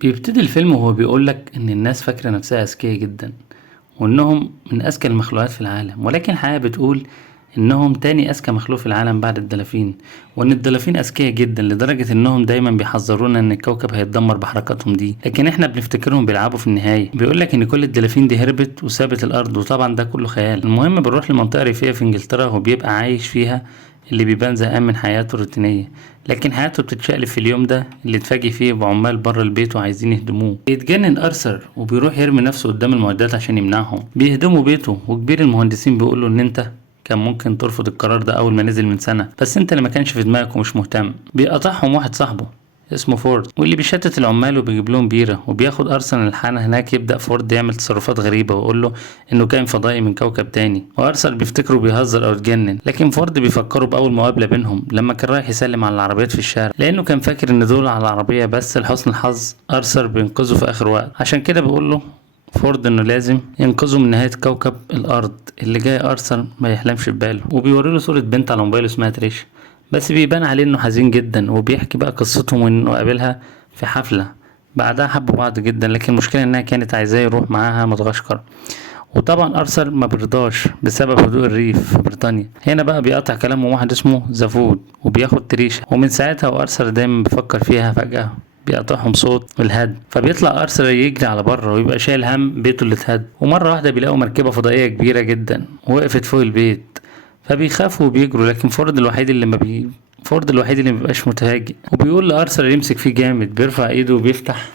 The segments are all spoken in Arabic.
بيبتدي الفيلم وهو بيقولك إن الناس فاكرة نفسها أذكياء جدا، وإنهم من أذكى المخلوقات في العالم، ولكن الحقيقة بتقول إنهم تاني أذكى مخلوق في العالم بعد الدلافين، وإن الدلافين أذكياء جدا لدرجة إنهم دايما بيحذرونا إن الكوكب هيتدمر بحركاتهم دي، لكن إحنا بنفتكرهم بيلعبوا في النهاية. بيقولك إن كل الدلافين دي هربت وسابت الأرض، وطبعا ده كله خيال. المهم بنروح لمنطقة ريفية في إنجلترا وبيبقى عايش فيها اللي بيبان زهقان من حياته الروتينية، لكن حياته بتتشقلب في اليوم ده اللي اتفاجئ فيه بعمال بره البيت وعايزين يهدموه. بيتجنن ارثر وبيروح يرمي نفسه قدام المعدات عشان يمنعهم. بيهدموا بيته، وكبير المهندسين بيقوله ان انت كان ممكن ترفض القرار ده اول ما نزل من سنة، بس انت اللي ما كانش في دماغك ومش مهتم. بيقطعهم واحد صاحبه اسمه فورد، واللي بيشتت العمال وبيجيب لهم بيرة، وبياخد أرسنال الحانة هناك. يبدأ فورد يعمل تصرفات غريبة ويقول له إنه كائن فضائي من كوكب تاني، وأرسنال بيفتكره بيهزر أو اتجنن، لكن فورد بيفكره بأول مقابلة بينهم لما كان رايح يسلم على العربيات في الشارع، لأنه كان فاكر إن دول على العربية، بس لحسن الحظ أرثر بينقذه في آخر وقت. عشان كده بيقول له فورد انه لازم ينقذه من نهاية كوكب الارض اللي جاي ارثر ما يحلمش بباله. وبيوريله صورة بنت على موبايله اسمها تريش، بس بيبان عليه انه حزين جدا، وبيحكي بقى قصتهم وانه قابلها في حفلة. بعدها حبوا بعض جدا، لكن المشكلة انها كانت عايزاه يروح معاها مدغشقر، وطبعا ارثر ما برضاش بسبب هدوء الريف في بريطانيا. هنا بقى بيقطع كلامه واحد اسمه زفود وبياخد تريشا، ومن ساعتها وارثر دايما بيفكر فيها. فجأة بيقطعهم صوت الهد، فبيطلع ارثر يجري على بره ويبقى شايل هم بيته اللي اتهد. ومره واحده بيلاقوا مركبه فضائيه كبيره جدا وقفت فوق البيت، فبيخافوا وبيجروا، لكن فورد الوحيد اللي مبيبقاش متهاجئ، وبيقول لارثر يمسك فيه جامد. بيرفع ايده وبيفتح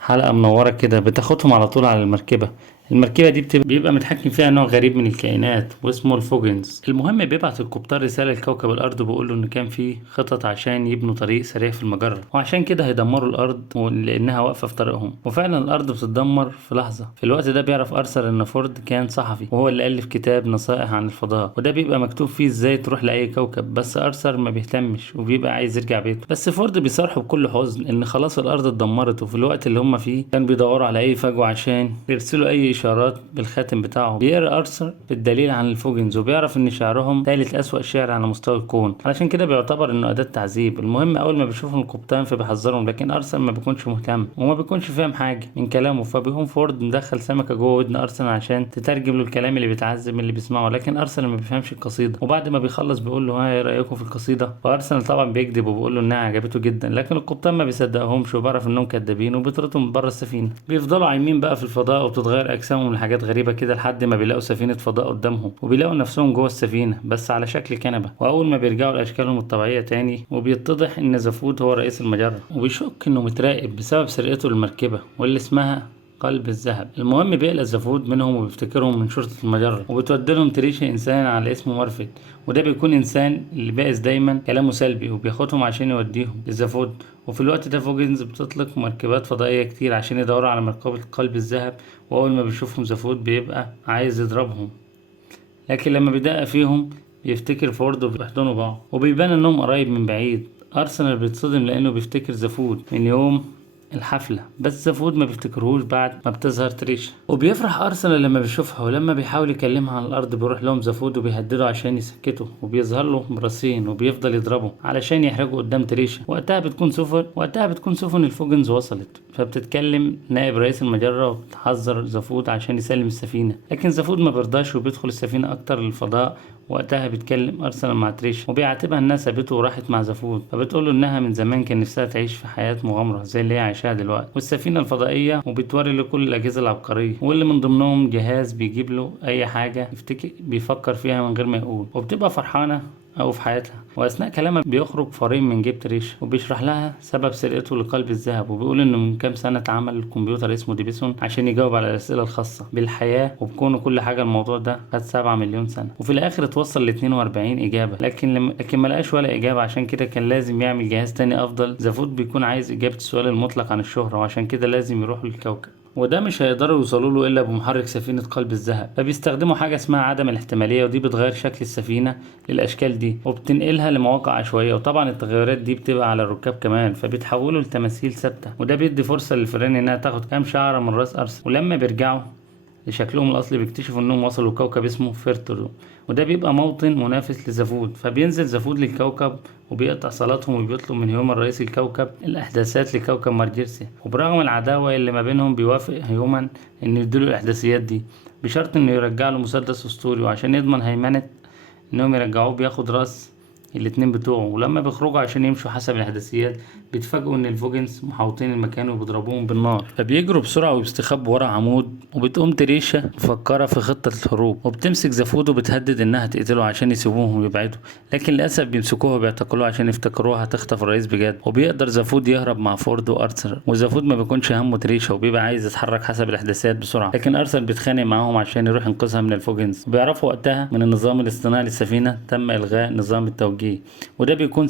حلقة منورة كده بتاخدهم على طول على المركبة. المركبة دي بيبقى متحكم فيها نوع غريب من الكائنات واسمه الفوجنز. المهم بيبعت القبطان رسالة لكوكب الأرض بيقوله إن كان في خطط عشان يبنوا طريق سريع في المجرة، وعشان كده هيدمروا الأرض لأنها واقفة في طريقهم. وفعلا الأرض بتتدمر في لحظة. في الوقت ده بيعرف أرثر إن فورد كان صحفي، وهو اللي ألف كتاب نصائح عن الفضاء، وده بيبقى مكتوب فيه إزاي تروح لأي كوكب. بس أرثر ما بيهتمش وبيبقى عايز يرجع بيته. بس فورد بيصارحه بكل حزن إن خلاص الأرض اتدمرت، وفي الوقت اللي هم فيه كان بيدوروا على أي فجوة عشان يرسلوا أي إشارات بالخاتم بتاعه. بيقرا أرثر بالدليل عن الفوجنز، وبيعرف إن شعرهم ثالث أسوأ شعر على مستوى الكون، علشان كده بيعتبر إنه أداة تعذيب. المهم أول ما بيشوفهم القبطان فبيحذرهم، لكن أرثر ما بيكونش مهتم وما بيكونش فاهم حاجة من كلامه. فبيقوم فورد مدخل سمكة جوه ودن أرثر عشان تترجم له الكلام اللي بيتعذب من اللي بيسمعه، لكن أرثر ما بيفهمش القصيدة. وبعد ما بيخلص بيقول له ها إيه رأيكم في القصيدة؟ فأرثر طبعا بيكذب وبيقول له إنها عجبته جدا، لكن القبطان ما بيصدقهمش وبيعرف إنهم كدابين وبيطردهم من بره السفينة. بيفضلوا عايمين بقى في الفضاء وبتتغير أجسامهم لحاجات غريبة كده لحد ما بيلاقوا سفينة فضاء قدامهم، وبيلاقوا نفسهم جوه السفينة بس على شكل كنبة. وأول ما بيرجعوا لأشكالهم الطبيعية تاني، وبيتضح إن زفود هو رئيس المجرة، وبيشك إنه متراقب بسبب سرقته للمركبة واللي اسمها قلب الذهب. المهم بيقلق زفود منهم وبيفتكرهم من شرطة المجرة، وبتودلهم تريشة إنسان على اسمه مارفت، وده بيكون إنسان اللي بائس دايما كلامه سلبي، وبياخدهم عشان يوديهم لزفود. وفي الوقت ده فوجنز بتطلق مركبات فضائية كتير عشان يدوروا على مركبة قلب الذهب، وأول ما بيشوفهم زفود بيبقى عايز يضربهم، لكن لما بيدقق فيهم بيفتكر فورد وبيحضنوا بعض، وبيبان انهم قريب من بعيد. ارسنال بيتصدم لانه بيفتكر زفود من يوم الحفلة، بس زفود ما بيفتكرهوش بعد ما بتظهر تريشا. وبيفرح أرسنال لما بيشوفها، ولما بيحاول يكلمها عن الأرض بيروح لهم زفود وبيهددوا عشان يسكتوا، وبيظهر له براسين وبيفضل يضربه علشان يحرجوا قدام تريشا. وقتها بتكون سفن الفوجنز وصلت، فبتتكلم نائب رئيس المجرة وبتحذر زفود عشان يسلم السفينة، لكن زفود ما بيرضاش وبيدخل السفينة أكتر للفضاء. وقتها بيتكلم أرسنال مع تريشا وبيعاتبها إنها سابته وراحت مع زفود، فبتقوله إنها من زمان كان نفسها تعيش في حياة مغامرة زي اللي هي عايشاها دلوقتي والسفينة الفضائية، وبتوري له كل الأجهزة العبقرية، واللي من ضمنهم جهاز بيجيب له أي حاجة بيفكر فيها من غير ما يقول، وبتبقى فرحانة أو في حياتها. وأثناء كلامها بيخرج فارين من جيب تريش وبيشرح لها سبب سرقته لقلب الذهب، وبيقول إنه من كام سنة اتعمل كمبيوتر اسمه ديبيسون عشان يجاوب على الأسئلة الخاصة بالحياة وبكون كل حاجة. الموضوع ده خد 7 مليون سنة، وفي الآخر اتوصل ل 42 إجابة، لكن ما لقاش ولا إجابة. عشان كده كان لازم يعمل جهاز تاني أفضل. زافود بيكون عايز إجابة السؤال المطلق عن الشهرة، وعشان كده لازم يروح للكوكب، وده مش هيقدروا يوصلوا له الا بمحرك سفينة قلب الذهب. فبيستخدموا حاجة اسمها عدم الاحتمالية، ودي بتغير شكل السفينة للاشكال دي وبتنقلها لمواقع عشوائية، وطبعا التغيرات دي بتبقى على الركاب كمان، فبتحولوا لتماثيل ثابتة، وده بيدي فرصة للفئران انها تاخد كام شعرة من راس ارسنال. ولما بيرجعوا لشكلهم الأصلي بيكتشفوا إنهم وصلوا لكوكب اسمه فيرترو، وده بيبقى موطن منافس لزافود. فبينزل زافود للكوكب وبيقطع صلاتهم وبيطلب من هيومن رئيس الكوكب الإحداثات لكوكب مارجيرسيا، وبرغم العداوة اللي ما بينهم بيوافق هيومن إنه يديله الإحداثيات دي بشرط إنه يرجع له مسدس أسطوري، وعشان يضمن هيمنة إنهم يرجعوه بياخد راس الاتنين بتوعه. ولما بيخرجوا عشان يمشوا حسب الإحداثيات بيتفاجئوا إن الفوجنز محاوطين المكان وبيضربوهم بالنار، فبيجروا بسرعة وبيستخبوا ورا عمود. وبتقوم تريشا مفكرة في خطة الهروب وبتمسك زافود وبتهدد إنها تقتله عشان يسيبوهم ويبعدوا، لكن للأسف بيمسكوها وبيعتقلوها عشان يفتكروها هتخطف الرئيس بجد. وبيقدر زافود يهرب مع فورد وأرثر، وزافود ما بيكونش همه تريشا وبيبقى عايز يتحرك حسب الإحداثيات بسرعة، لكن أرثر بيتخانق معاهم عشان يروح ينقذها من الفوجنز. وبيعرفوا وقتها من النظام الاصطناعي للسفينة تم إلغاء نظام التوجيه، وده بيكون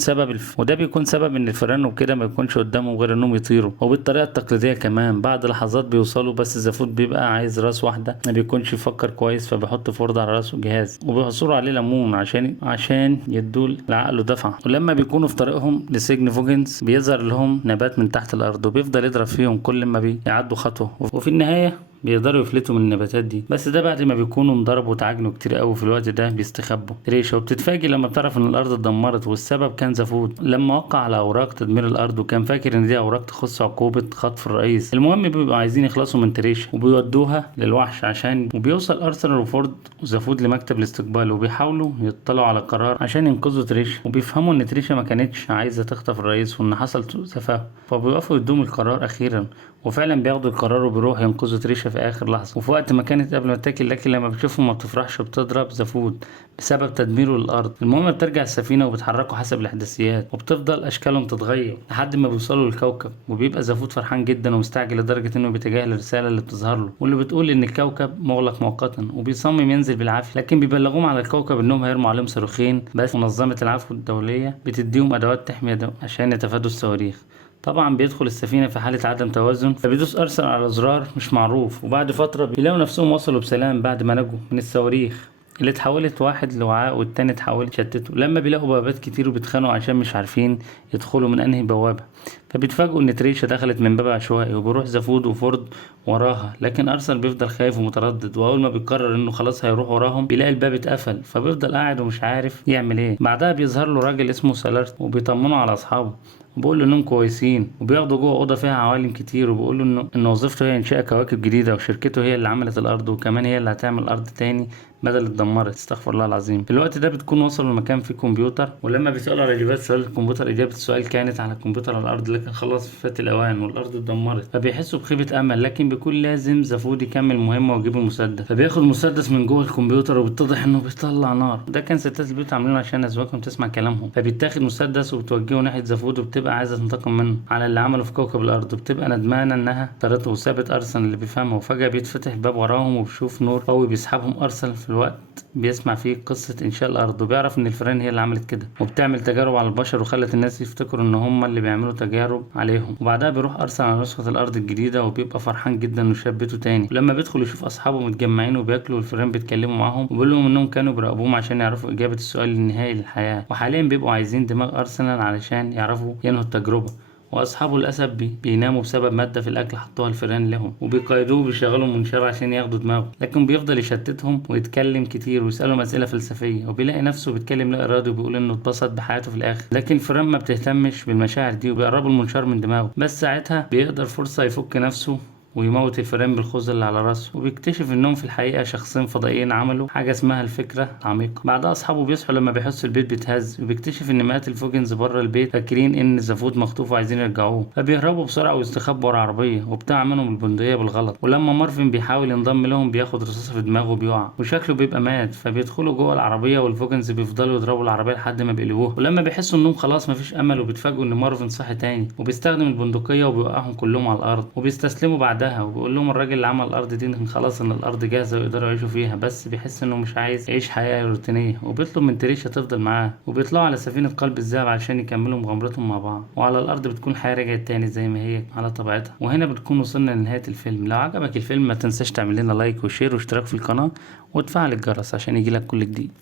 سبب ان الفئران وكده ما يكونش قدامهم غير انهم يطيروا، وبالطريقه التقليديه كمان. بعد لحظات بيوصلوا، بس زافود بيبقى عايز راس واحده، ما بيكونش يفكر كويس، فبيحط فورد على راسه جهاز وبيعصروا عليه ليمون عشان يدول لعقله دفعه. ولما بيكونوا في طريقهم لسجن فوجنز بيظهر لهم نبات من تحت الارض وبيفضل يضرب فيهم كل ما بيعدوا خطوه، وفي النهايه بيقدروا يفلتوا من النباتات دي، بس ده بعد ما بيكونوا انضربوا وتعجنوا كتير قوي. في الوقت ده بيستخبوا تريشا وبتتفاجئ لما بتعرف ان الارض اتدمرت، والسبب كان زافود لما وقع على اوراق تدمير الارض، وكان فاكر ان دي اوراق تخص عقوبة خطف الرئيس. المهم بيبقوا عايزين يخلصوا من تريشا وبيودوها للوحش وبيوصل ارثر وفورد وزافود لمكتب الاستقبال وبيحاولوا يطلعوا على قرار عشان ينقذوا تريشا، وبيفهموا ان تريشا ما كانتش عايزة تخطف الرئيس وان حصل سوء تفاهم، فبيوقفوا يدوم القرار اخيرا. وفعلا بياخدوا القرار وبيروحوا ينقذوا تريشا في اخر لحظه، وفي وقت ما كانت قبل ما تاكل، لكن لما بتشوفهم ما بتفرحش وبتضرب زافود بسبب تدميره للارض. المهم بترجع السفينه وبتحركوا حسب الاحداثيات، وبتفضل اشكالهم تتغير لحد ما بيوصلوا للكوكب، وبيبقى زافود فرحان جدا ومستعجل لدرجه انه بيتجاهل الرساله اللي بتظهر له واللي بتقول ان الكوكب مغلق مؤقتا، وبيصمم ينزل بالعافيه. لكن بيبلغوهم على الكوكب انهم هيرموا عليهم صاروخين، بس منظمه العفو الدوليه بتديهم ادوات تحميه عشان يتفادوا الصواريخ. طبعا بيدخل السفينة في حالة عدم توازن، فبيدوس أرثر على زرار مش معروف، وبعد فترة بيلاقوا نفسهم وصلوا بسلام بعد ما نجوا من الصواريخ اللي اتحولت واحد لوعاء والتاني اتحولت شتته. لما بيلاقوا بوابات كتير وبيتخانقوا عشان مش عارفين يدخلوا من انهي بوابة، فبيتفاجئوا ان تريشا دخلت من باب عشوائي، وبيروح زافود وفورد وراها، لكن ارثر بيفضل خايف ومتردد، واول ما بيقرر انه خلاص هيروح وراهم بيلاقي الباب اتقفل، فبيفضل قاعد ومش عارف يعمل ايه. بعدها بيظهر له راجل اسمه سالارت وبيطمنوا على اصحابه وبيقول له انهم كويسين، وبياخدوا جوه اوضه فيها عوالم كتير، وبيقول له ان وظيفته هي انشاء كواكب جديده، وشركته هي اللي عملت الارض، وكمان هي اللي هتعمل الارض تاني بدل اللي اتدمرت. استغفر الله العظيم. في الوقت ده بتكون وصلوا لمكان فيه كمبيوتر، ولما بيسالوا على اجابات سؤال الكمبيوتر، اجابه السؤال كانت على الكمبيوتر على الارض، لكن خلاص فات الاوان والارض اتدمرت، فبيحسوا بخيبه امل. لكن بيكون لازم زافود يكمل مهمه ويجيب المسدس، فبياخد مسدس من جوه الكمبيوتر وبيتضح انه بيطلع نار. ده كان ستات البيوت عاملينه عشان ازواجهم تسمع كلامهم، فبيتاخد مسدس وبتوجهه ناحيه زافود، وبتبقى عايزه تنتقم منه على اللي عمله في كوكب الارض، وبتبقى ندمانه انها طردته وسابت ارسل اللي بيفهمه. وفجاه بيتفتح باب وراهم وبيشوف نور قوي بيسحبهم. ارسل في الوقت بيسمع فيه قصة إنشاء الأرض، وبيعرف إن الفئران هي اللي عملت كده وبتعمل تجارب على البشر، وخلت الناس يفتكروا إن هم اللي بيعملوا تجارب عليهم. وبعدها بيروح أرسل على نسخة الأرض الجديدة، وبيبقى فرحان جدا إنه شاف بيته تاني. ولما بيدخل يشوف أصحابه متجمعين وبياكلوا، والفئران بيتكلموا معاهم وبيقول لهم إنهم كانوا بيراقبوهم عشان يعرفوا إجابة السؤال النهائي للحياة، وحاليا بيبقوا عايزين دماغ أرسنال علشان يعرفوا ينهوا التجربة. واصحابه للاسف بيناموا بسبب ماده في الاكل حطوها الفئران لهم، وبيقيدوه وبيشغلوا منشار عشان ياخدوا دماغه، لكن بيفضل يشتتهم ويتكلم كتير ويسالهم اسئله فلسفيه، وبيلاقي نفسه بيتكلم لا ارادي وبيقول انه اتبسط بحياته في الاخر. لكن الفئران ما بتهتمش بالمشاعر دي وبيقربوا المنشار من دماغه، بس ساعتها بيقدر فرصه يفك نفسه ويموت الفئران بالخوذة اللي على راسه، وبيكتشف انهم في الحقيقة شخصين فضائيين عملوا حاجة اسمها الفكرة العميقة. بعدها اصحابه بيصحوا لما بيحسوا البيت بيتهز، وبيكتشف ان مئات الفوجنز بره البيت فاكرين ان زافود مخطوف وعايزين يرجعوه، فبيهربوا بسرعة ويستخبوا ورا عربية وبتاع منهم البندقية بالغلط. ولما مارفن بيحاول ينضم لهم بياخد رصاصة في دماغه وبيقع وشكله بيبقى مات، فبيدخلوا جوه العربية والفوجنز بيفضلوا يضربوا العربية لحد ما بيقلبوها. ولما بيحسوا انهم خلاص مفيش امل وبيتفاجئوا ان مارفن صحي تاني وبيستخدم البندقية وبيوقعهم كلهم على الارض، وبيستسلموا بعدها وبيقول لهم الراجل اللي عمل الارض دي ان خلاص ان الارض جاهزه ويقدروا يعيشوا فيها، بس بيحس انه مش عايز يعيش حياه روتينيه، وبيطلب من تريشا تفضل معاه، وبيطلعوا على سفينه قلب الذهب عشان يكملوا مغامرتهم مع بعض. وعلى الارض بتكون الحياه رجعت تاني زي ما هي على طبيعتها. وهنا بتكون وصلنا لنهايه الفيلم. لو عجبك الفيلم ما تنساش تعمل لنا لايك وشير واشتراك في القناه وتفعل الجرس عشان يجيلك كل جديد.